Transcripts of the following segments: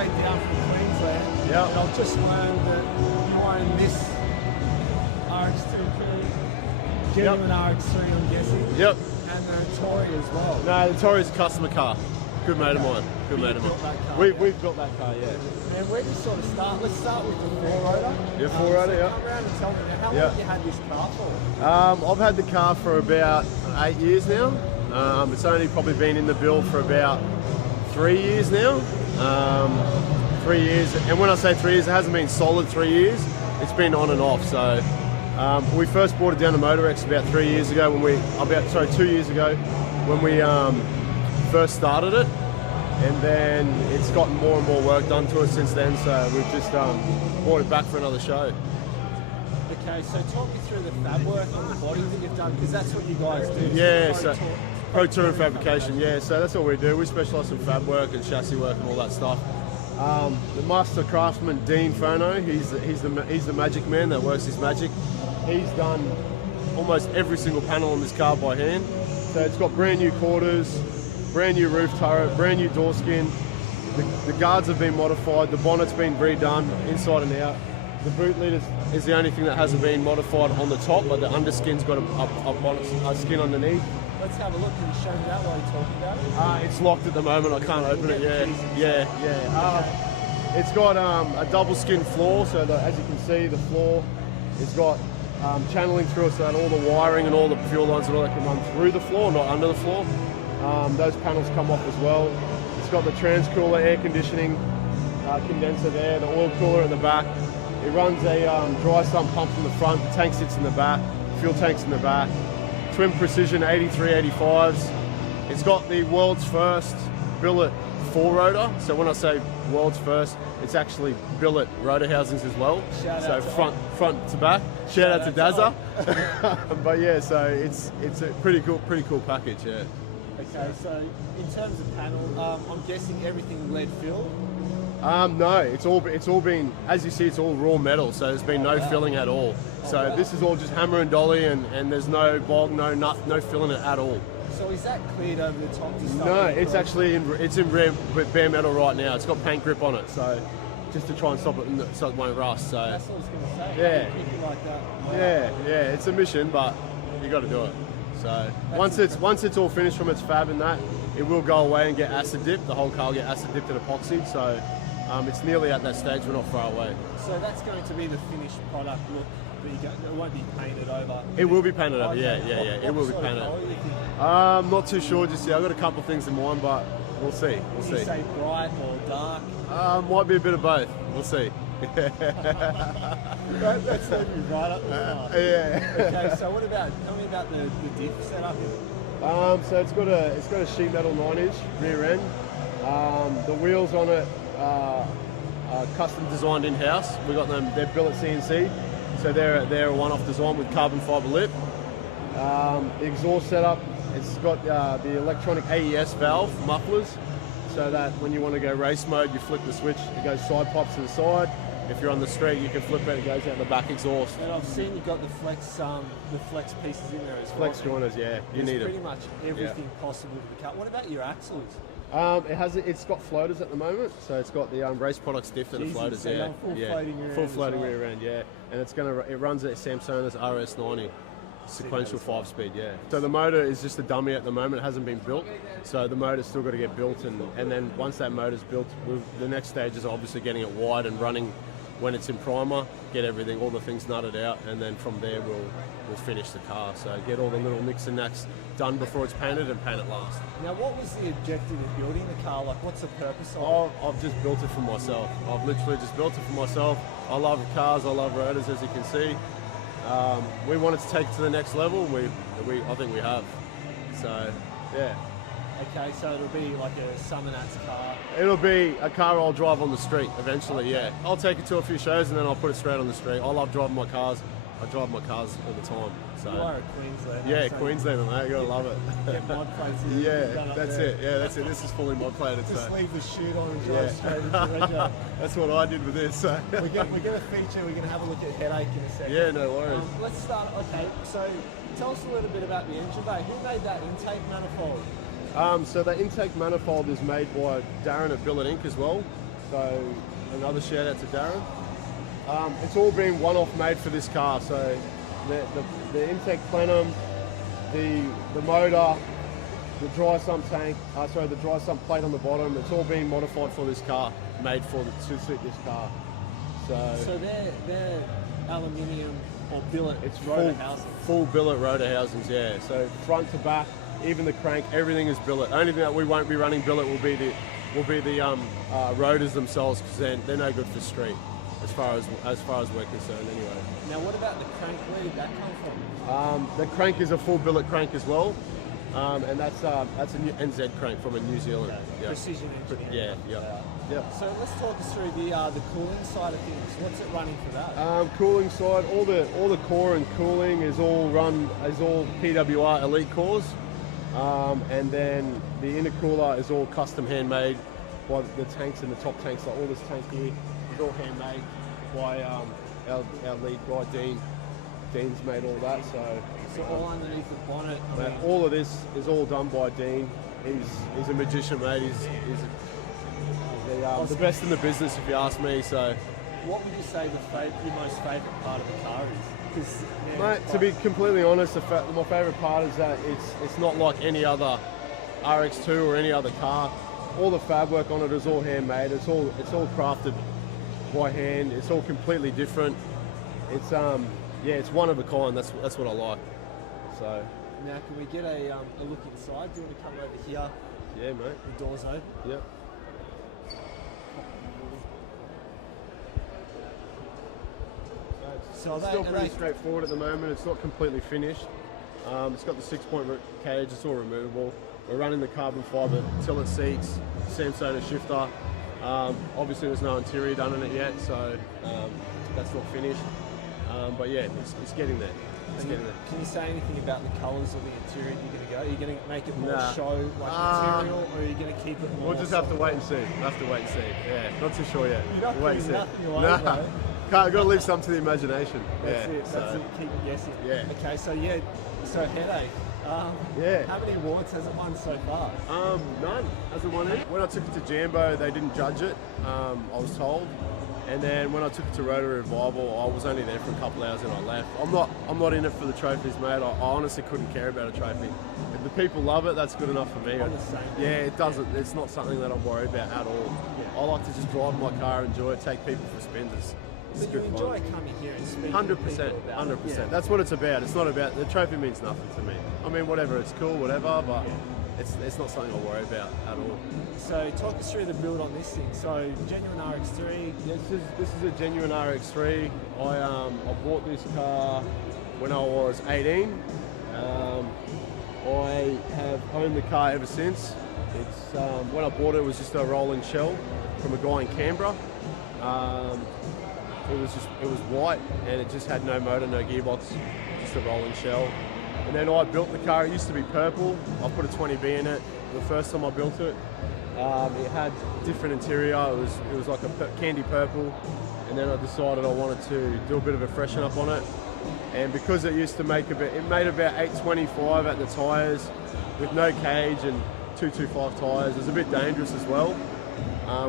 way down from Queensland. Yeah. And I've just learned that you own this RX2 Coupe, genuine RX3, I'm guessing. Yep. And the Tory as well. No, the Tory's a customer car. Good mate of mine. Good mate of mine. We've built that car, yeah. And where do you sort of start? Let's start with the 4-rotor. Yeah, 4-rotor, yeah. Come around and tell me, how long have you had this car for? I've had the car for about 8 years now. It's only probably been in the build for about 3 years now. 3 years, and when I say 3 years, it hasn't been solid 3 years. It's been on and off. So we first brought it down to Motorex about 3 years ago 2 years ago when we first started it, and then it's gotten more and more work done to it since then. So we've just brought it back for another show. Okay, so talk me through the fab work on the body that you've done, because that's what you guys do. Yeah, so Pro Touring fabrication. Yeah, so that's what we do. We specialise in fab work and chassis work and all that stuff. The master craftsman Dean Fono, he's the magic man that works his magic. He's done almost every single panel on this car by hand. So it's got brand new quarters, brand new roof turret, brand new door skin. The guards have been modified, the bonnet's been redone inside and out. The boot lid is the only thing that hasn't been modified on the top, but the underskin's got a skin underneath. Let's have a look. Can you show me that while you're talking about it? It's locked at the moment. I can't open it. Yeah. It's got a double skin floor, so that, as you can see, the floor, it's got channeling through it so that all the wiring and all the fuel lines and all that can run through the floor, not under the floor. Those panels come off as well. It's got the trans-cooler air conditioning condenser there, the oil cooler at the back. It runs a dry sump pump from the front, the tank sits in the back, fuel tank's in the back. Twin Precision 8385s. It's got the world's first billet 4-rotor. So when I say world's first, it's actually billet rotor housings as well. So front to back. Shout out to Dazza. But yeah, so it's a pretty cool package, yeah. Okay, so in terms of panel, I'm guessing everything lead filled? No, it's all been, as you see, it's all raw metal, so there's been no filling at all. So this is all just hammer and dolly, and there's no bog, no filling it at all. So is that cleared over the top to start? No, it's actually in bare metal right now. It's got paint grip on it, so just to try and stop it so it won't rust. So that's what I was going to say. Yeah, keep it like that. Yeah, it's a mission, but you got to do it. So once it's all finished from its fab and that, it will go away and get acid dipped. The whole car will get acid dipped and epoxied. So it's nearly at that stage. We're not far away. So that's going to be the finished product look. It won't be painted over. It will be painted over. Yeah. It will be painted. Not too sure just yet. I've got a couple of things in mind, but we'll see. Will you say bright or dark? Might be a bit of both. We'll see. That's leading me right up the yeah. Okay, so tell me about the diff setup. So it's got a sheet metal 9-inch rear end. The wheels on it are custom designed in-house. We got them. They're billet CNC, so they're a one-off design with carbon fiber lip. The exhaust setup, it's got the electronic AES valve mufflers, so that when you want to go race mode, you flip the switch. It goes side pops to the side. If you're on the street, you can flip it. It goes out the back exhaust. And I've seen you've got the flex pieces in there as well. Flex joiners, yeah, you need it. Pretty much everything possible with the car. What about your axles? It's got floaters at the moment, so it's got the race product stiff and the floaters. So full floating rear end, yeah. And it runs at Samsona's RS90 sequential 5-speed, yeah. So the motor is just a dummy at the moment. It hasn't been built, so the motor's still got to get built, and then once that motor's built, the next stage is obviously getting it wide and running when it's in primer, get everything, all the things nutted out, and then from there we'll finish the car. So get all the little nicks and knacks done before it's painted and paint it last. Now, what was the objective of building the car? Like, what's the purpose of it? I've just built it for myself. I've literally just built it for myself. I love cars, I love rotors, as you can see. We wanted to take it to the next level, and I think we have. So, yeah. Okay, so it'll be like a Summer Nats car. It'll be a car I'll drive on the street eventually, yeah. I'll take it to a few shows and then I'll put it straight on the street. I love driving my cars. I drive my cars all the time. So. You are a Queenslander. Yeah, Queenslander, mate. You gotta love it. Get mod plates. Yeah, that's it. Yeah, that's it. This is fully mod plated. Just leave the chute on and drive straight into Reggio. That's what I did with this. So. We're going to feature. We're going to have a look at headache in a second. Yeah, no worries. Let's start. Okay, so tell us a little bit about the engine bay. Who made that intake manifold? So the intake manifold is made by Darren at Billet Inc. as well. So another shout out to Darren. It's all been one-off made for this car. So the intake plenum, the motor, the dry sump tank, the dry sump plate on the bottom, it's all been modified for this car, made to suit this car. So they're aluminium or billet. It's rotor housing. Full billet rotor housings, yeah. So front to back, even the crank, everything is billet. Only thing that we won't be running billet will be the rotors themselves, because they're no good for street, as far as we're concerned anyway. Now what about the crank? Where did that come from? The crank is a full billet crank as well. And that's a new NZ crank from New Zealand. Okay. Yeah. Precision engineering. Yeah. So let's talk us through the cooling side of things. What's it running for that? Cooling side, all the core and cooling is all PWR elite cores, and then the intercooler is all custom handmade by the tanks and the top tanks. Like all this tank here is all handmade by our lead guy Dean. Dean's made all that, so all underneath the bonnet. All of this is all done by Dean. He's a magician, mate. He's the best in the business, if you ask me. So, what would you say your most favourite part of the car is? Mate, to be completely honest, my favourite part is that it's not like any other RX2 or any other car. All the fab work on it is all handmade. It's all crafted by hand. It's all completely different. It's one of a kind. That's what I like. So now, can we get a look inside? Do you want to come over here? Yeah, mate. The door's open. Yep. So it's still pretty straightforward at the moment. It's not completely finished. It's got the 6-point cage. It's all removable. We're running the carbon fibre tilt seats, Samsona shifter. Obviously, there's no interior done in it yet, so that's not finished. But yeah, it's getting there. Can you say anything about the colours of the interior you're going to go? Are you going to make it more show material, or are you going to keep it more? We'll just have to wait and see. Yeah, not too sure yet. You're not giving nothing away, nah. Got to leave some to the imagination. That's it. Keep guessing. Yeah. Okay, so headache. How many awards has it won so far? None. Hasn't won any. When I took it to Jambo, they didn't judge it. I was told. And then when I took it to Rotary Revival, I was only there for a couple of hours and I left. I'm not in it for the trophies, mate. I honestly couldn't care about a trophy. If the people love it, that's good enough for me. It doesn't. It's not something that I'm worried about at all. Yeah. I like to just drive my car, enjoy it, take people for spins. It's good fun. Enjoy coming here and speaking 100%, to people about 100%. Yeah. That's what it's about. It's not about the trophy means nothing to me. I mean, whatever, it's cool, whatever, but it's not something I worry about at all. So talk us through the build on this thing. So genuine RX3. This is a genuine RX3. I bought this car when I was 18. I have owned the car ever since. It's when I bought it, it was just a rolling shell from a guy in Canberra. It was white and it just had no motor, no gearbox, just a rolling shell. And then I built the car. It used to be purple. I put a 20B in it the first time I built it. It had different interior. It was like a candy purple. And then I decided I wanted to do a bit of a freshen up on it. And because it used to make it made about 825 at the tyres with no cage and 225 tyres. It was a bit dangerous as well.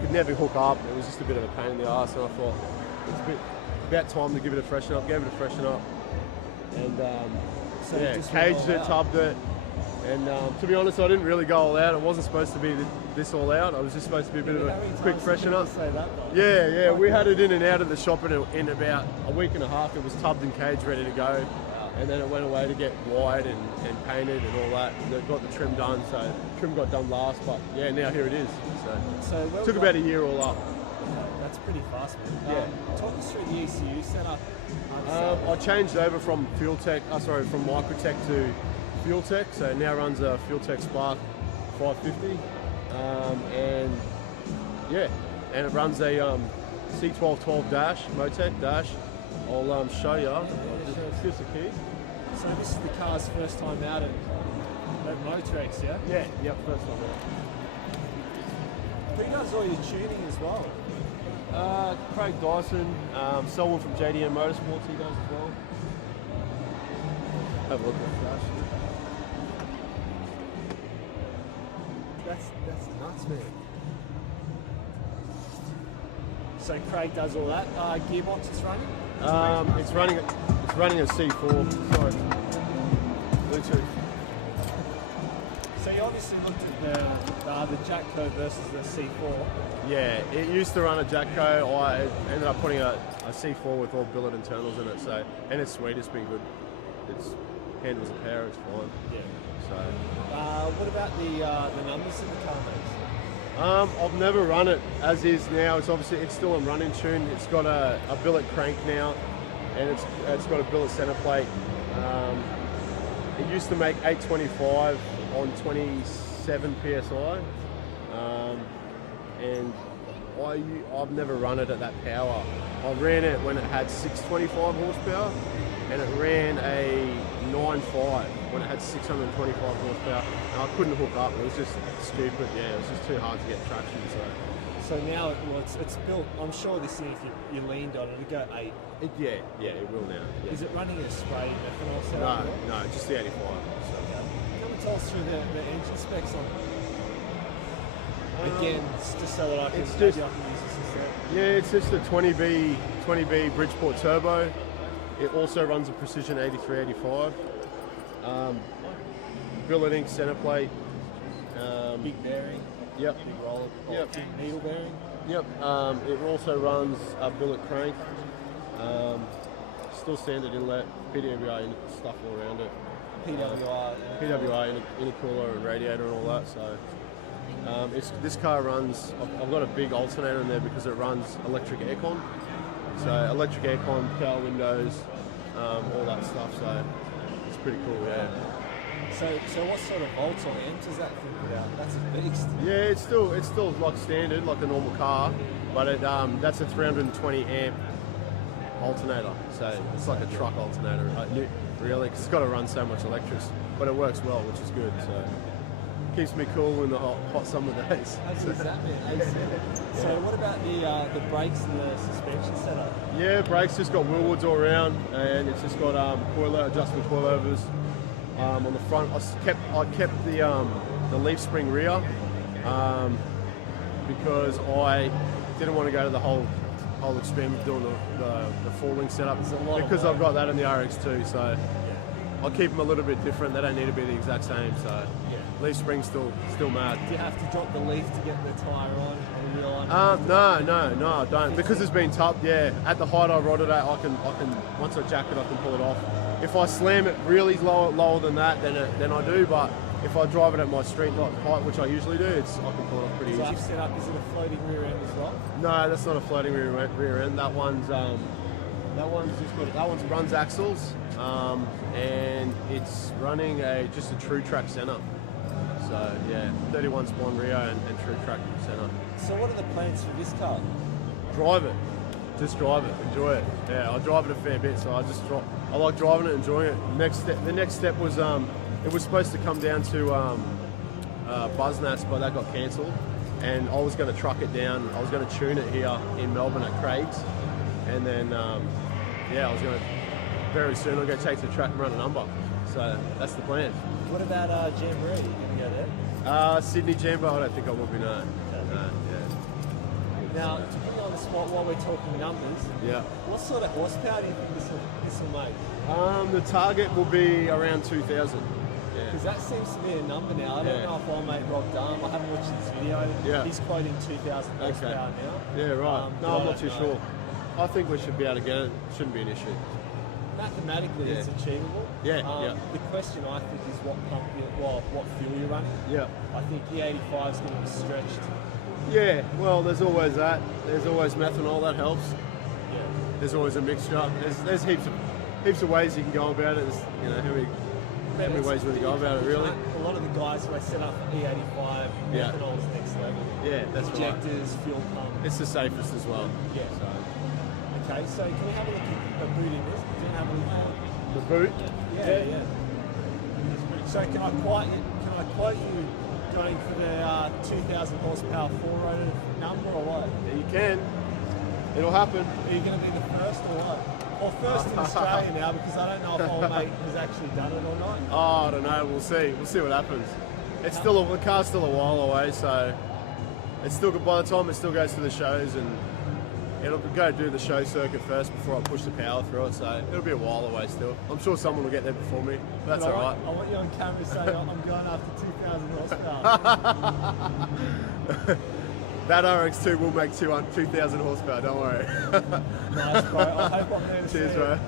Could never hook up. It was just a bit of a pain in the arse. And I thought it's about time to give it a freshen up. Gave it a freshen up. And caged it, tubbed it. And to be honest, I didn't really go all out. It wasn't supposed to be this all out. I was just supposed to be a bit of a quick freshen up. Yeah. We had it in and out of the shop in about a week and a half. It was tubbed and caged, ready to go. Wow. And then it went away to get wired and painted and all that. And they got the trim done, so trim got done last. But yeah, now here it is. So it took about a year all up. That's pretty fast, man. Yeah. Talk us through the ECU setup. I changed over from from Microtech to FuelTech, so it now runs a FuelTech Spark 550, and it runs a C1212 dash, Motec dash. I'll show you. Here's the key. So this is the car's first time out at Motrex, yeah? Yeah, yep, first time out. Who does all your tuning as well? Craig Dyson, someone from JDM Motorsports, he does as well. Have a look at that. That's nuts, man. So Craig does all that. Gearbox is running? It's running a C4. Sorry, Bluetooth. So you obviously looked at the Jacko versus the C4. Yeah, it used to run a Jacko. I ended up putting a C4 with all billet internals in it. So, and it's sweet. It's been good. It's handles a power. It's fine. Yeah. So. What about the numbers in the car, mate? I've never run it as is now. It's still in running tune. It's got a billet crank now, and it's got a billet center plate. It used to make 825 on 27 psi, and I've never run it at that power. I ran it when it had 625 horsepower, and it ran a 9.5 when it had 625 horsepower. And I couldn't hook up. It was just stupid. Yeah, it was just too hard to get traction. So now it's built. I'm sure this thing, if you leaned on it, it'd go 8. Yeah, it will now. Yeah. Is it running a spray methanol setup? No, just the 85. So. Okay. Come and tell us through the engine specs on it. Again, just so that I can use this instead. Yeah, it's just a 20B Bridgeport turbo. It also runs a Precision 8385. Billet ink center plate. Big bearing. Yep. Big roller. Yep. Big needle bearing. Yep. It also runs a billet crank. Still standard inlet, PWR stuff all around it. PWR intercooler and radiator and all that. So this car runs. I've got a big alternator in there because it runs electric aircon. So electric aircon, power windows, all that stuff. So it's pretty cool. Yeah. So what sort of volts or amps does that thing put out? That's a beast. Yeah, it's still like standard, like a normal car, but that's a 320 amp alternator. So it's like a truck alternator, really. 'Cause it's got to run so much electrics, but it works well, which is good. So keeps me cool in the hot summer days. How good is that, man? So what about the brakes and the suspension setup? Yeah, brakes just got wheelwoods all around, and it's just got adjustable coilovers. On the front, I kept the leaf spring rear because I didn't want to go to the whole experiment of doing the four-link setup because I've got that in the RX2. So I'll keep them a little bit different. They don't need to be the exact same. So leaf spring's still mad. Do you have to drop the leaf to get the tyre on the wheel on? No, I don't. Because it's been tubbed, yeah. At the height I rode it at, I can once I jack it, I can pull it off. If I slam it really lower than that, then I do. But if I drive it at my street height, which I usually do, I can pull it off pretty easy. So set up, is it a floating rear end as well? No, that's not a floating rear end. That one's runs axles, and it's running just a true track center. So yeah, 31 spawn rear and true track center. So what are the plans for this car? Drive it. Just drive it, enjoy it. Yeah, I drive it a fair bit, so I like driving it, enjoying it. The next step was it was supposed to come down to Buznats, but that got cancelled. And I was going to truck it down. I was going to tune it here in Melbourne at Craig's, and then I was going to very soon. I'm going to take to the track and run a number. So that's the plan. What about Jamboree? Are you going to go there? Sydney Jambo, I don't think I will be. No. Now, to put you on the spot while we're talking numbers, what sort of horsepower do you think this will make? The target will be around 2,000. Because that seems to be a number now. I don't know if our mate Rob Dahm, I haven't watched his video. Yeah. He's quoting 2,000 horsepower now. Yeah, right. No, I'm not too sure. I think we should be able to get it. Shouldn't be an issue. Mathematically, it's achievable. Yeah. The question I think is what fuel you're running. Yeah. I think E85 is going to be stretched. Yeah, well, there's always that. There's always methanol, that helps. Yeah. There's always a mixture. There's heaps of ways you can go about it. There's, how many ways you can go about it, really? A lot of the guys who are set up for E85, methanol is next level. Yeah, that's Injectors, right. fuel pump. It's the safest as well. Yeah. Okay, so can we have a look at the boot in this? Do you have a look at the boot? Yeah. So can I quote you going for the 2,000 horsepower 4-rotor number or what? Yeah, you can. It'll happen. Are you going to be the first or what? Or first in Australia now, because I don't know if old mate has actually done it or not. Oh, I don't know. We'll see. We'll see what happens. It's the car's still a while away, so it's still good. By the time it still goes to the shows and it'll go do the show circuit first before I push the power through it, so it'll be a while away still. I'm sure someone will get there before me, but that's But alright. I want you on camera saying I'm going after 2,000 horsepower. That RX2 will make 2,000 horsepower, don't worry. Nice, bro. I hope I'm there to see Cheers, it. bro.